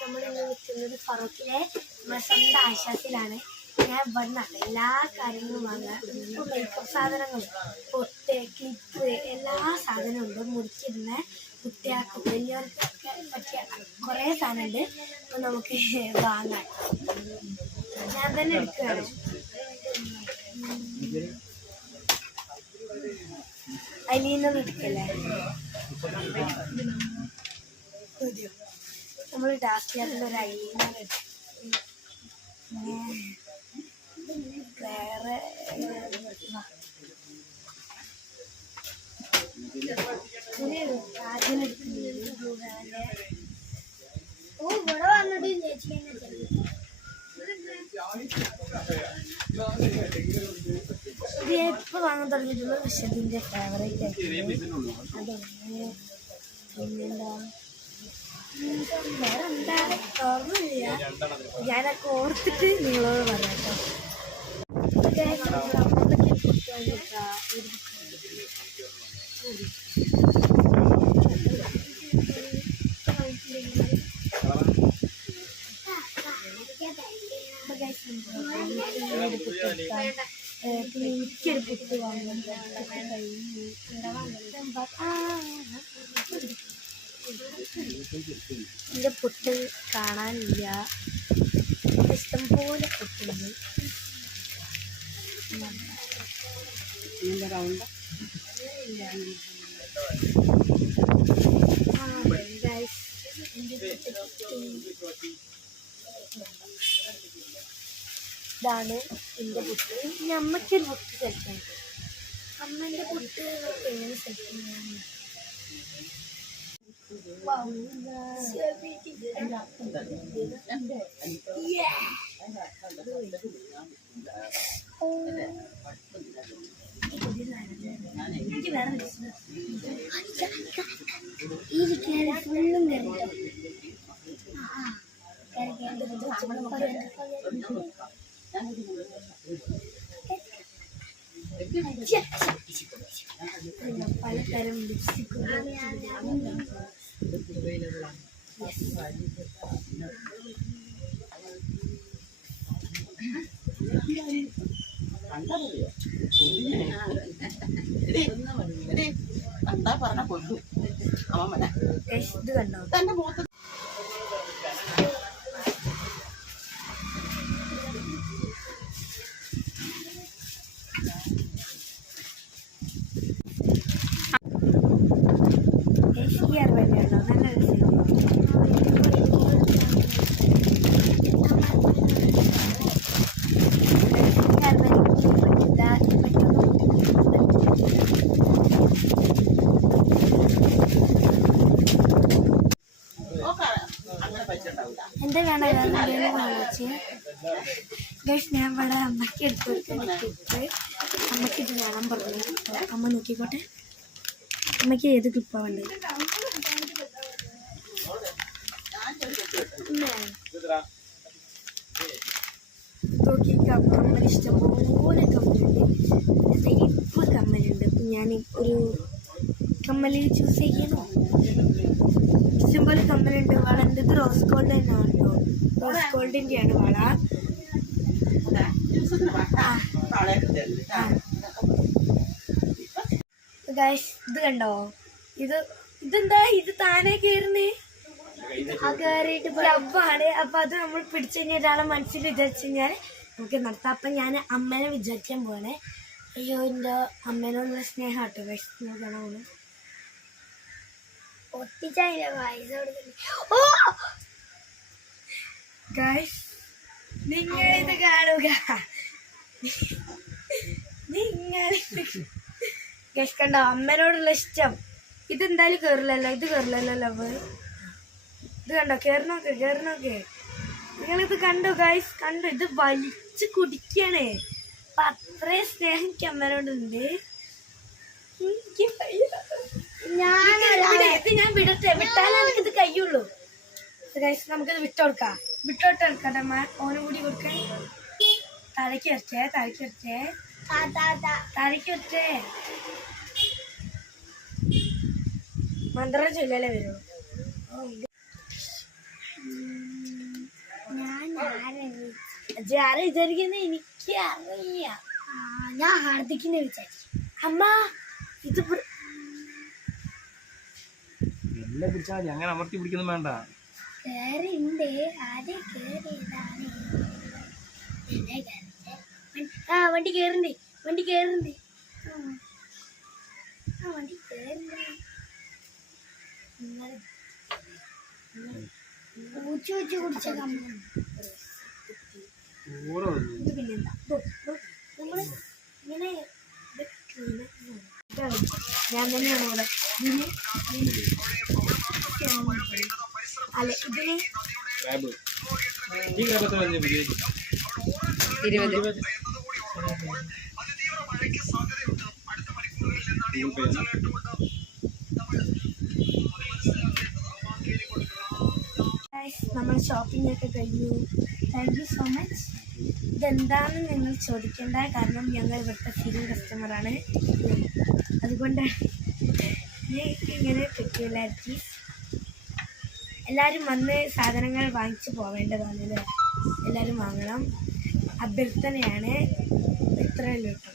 നമ്മളിന്ന് നിൽക്കുന്നത് ഫറൂഖിലെ നമ്മുടെ സ്വന്തം ആശാസിലാണ്. ഞാൻ വന്നാണ് എല്ലാ കാര്യങ്ങളും വാങ്ങാം. ഇപ്പോൾ മേക്കപ്പ് സാധനങ്ങൾ, പൊട്ട്, ക്ലിപ്പ്, എല്ലാ സാധനവും ഉണ്ട്. മുറിച്ചിരുന്ന കുട്ടികൾക്ക് വലിയവർക്കൊക്കെ പറ്റിയ കുറേ സാധനമുണ്ട്. അപ്പോൾ നമുക്ക് വാങ്ങാം. ഞാൻ തന്നെ എടുക്കുകയാണ്. അലീനർ എടുക്കല്ലേ? നമ്മൾ ഡാസ്റ്റിയാറിൻ്റെ ഒരു അലീനർ എടുക്കും. വേറെ ഇവിടെ വന്നിട്ട് ചേച്ചി ഇത് എപ്പോൾ വാങ്ങാൻ തുടങ്ങിയിട്ടുള്ള വിഷയത്തിൻ്റെ ഫേവറേറ്റ് ആയിട്ട്. അതൊന്ന് പിന്നെന്താ വേറെ എന്താ ഓർമ്മയില്ല. ഞാനൊക്കെ ഓർത്തിട്ട് നിങ്ങളോട് പറയാം കേട്ടോ. എനിക്കൊരു പുട്ട് വാങ്ങുന്നുണ്ട്. എൻ്റെ പുട്ട് കാണാനില്ല. ഇഷ്ടംപോലെ പുട്ടുണ്ട്. ഇതാണ് എൻ്റെ പുട്ട്. ഇനി അമ്മയ്ക്കൊരു പുട്ട് സെറ്റ് ആണ്. അമ്മേൻ്റെ പുട്ട് എങ്ങനെ സെറ്റ് ചെയ്യാൻ എനിക്ക് വേറെ ഈ ഫുള്ളും പലതരം ലിപ്സ്റ്റിക്കുകൾ. ഇത് കണ്ടോ? എന്താ കാണാച്ച് ഗൈസ്, ഞാൻ ഇവിടെ അമ്മയ്ക്ക് എടുത്ത് കൊടുക്കാൻ ക്ലിപ്പ്. അമ്മയ്ക്ക് ഇത് വേണം പറഞ്ഞു. അമ്മ നോക്കിക്കോട്ടെ അമ്മയ്ക്ക് ഏത് ക്ലിപ്പാണ് വേണ്ടത്. നോക്കിക്കാം, കമ്മൽ ഇഷ്ടംപോലെ കമ്മലുണ്ട്. ടൈപ്പ് കമ്മലുണ്ട്. അപ്പം ഞാൻ ഒരു കമ്മൽ ചൂസ് ചെയ്യണോ? ഇഷ്ടംപോലെ കമ്മലുണ്ട്. വള എന്ത് റോസ് ഗോൾഡ് തന്നെയാണ് കേട്ടോ. റോസ് ഗോൾഡിൻ്റെയാണ് വള. ഗൈസ്, ഇത് കണ്ടോ? ഇതെന്താ ഇത് താനേ കയറുന്നേ? ആ കയറിയിട്ട് ലവാണ്. അപ്പം അത് നമ്മൾ പിടിച്ചു കഴിഞ്ഞാൽ ഒരാളെ മനസ്സിൽ വിചാരിച്ചു കഴിഞ്ഞാൽ നമുക്ക് നടത്താം. അപ്പം ഞാൻ അമ്മേനെ വിചാരിക്കാൻ പോവാണേ. അയ്യോ, എൻ്റെ അമ്മേനോടുള്ള സ്നേഹം കേട്ടോ ഗൈസ്. നോക്കണം നിങ്ങൾ ഇത് കാണുക. നിങ്ങൾ ഗൈസ് കണ്ടോ അമ്മേനോടുള്ള ഇഷ്ടം. ഇതെന്തായാലും കയറില്ലല്ലോ. ഇത് കയറില്ലല്ലോ ലവ്. ഇത് കണ്ടോ? കയറിനോക്കെ നിങ്ങളിത് കണ്ടോ ഗൈസ്? കണ്ടോ? ഇത് വലിച്ച് കുടിക്കണേ. അപ്പൊ അത്രയും സ്നേഹം എനിക്ക് അമ്മേനോടുണ്ട്. ഞാൻ വിടട്ടെ? വിട്ടാലേ എനിക്കിത് കഴിയുള്ളൂ ഗൈസ്. നമുക്കിത് വിട്ടോടുക്കാം. വിട്ടോട്ടെടുക്കട്ടെ അമ്മ. ഓനും കൂടി കൊടുക്കാൻ. തലയ്ക്ക് വരട്ടെ. മന്ത്രം ചൊല്ലല്ലേ വരുള്ളൂ. ആരെ വിചാരിക്കുന്നത് എനിക്ക് അറിയാം. ഞാൻ ഹാർദിക്കിനെ വിചാരിച്ചു. അമ്മ ഇത് എന്നെ പിടിച്ചാൽ മതി, അങ്ങനെ അമർത്തി പിടിക്കൊന്നും വേണ്ട. കേറിണ്ട് ആദ്യം കേറിയതാണ്. ആ വണ്ടി കേറുണ്ട്, വണ്ടി കേറുണ്ട്, ആ വണ്ടി കേറുണ്ട്. ഊച്ചു വെച്ച് കുടിച്ച പിന്നെന്താ നമ്മള് ഇങ്ങനെ ഞാൻ തന്നെയാണ് ഇവിടെ അല്ല ഇതിന് 20. നമ്മൾ ഷോപ്പിംഗ് ഒക്കെ കഴിഞ്ഞു. Thank you so much. ഇതെന്താണെന്ന് നിങ്ങൾ ചോദിക്കേണ്ട, കാരണം ഞങ്ങൾ ഇവിടുത്തെ സ്ഥിരം കസ്റ്റമറാണ്. അതുകൊണ്ടാണ് ഇങ്ങനെ പറ്റില്ലായിരിക്കും. എല്ലാവരും വന്ന് സാധനങ്ങൾ വാങ്ങിച്ചു പോവേണ്ടതാണ് അല്ലേ? എല്ലാവരും വാങ്ങണം, അഭ്യർത്ഥനയാണ്. ഇത്രയല്ലോ കേട്ടോ.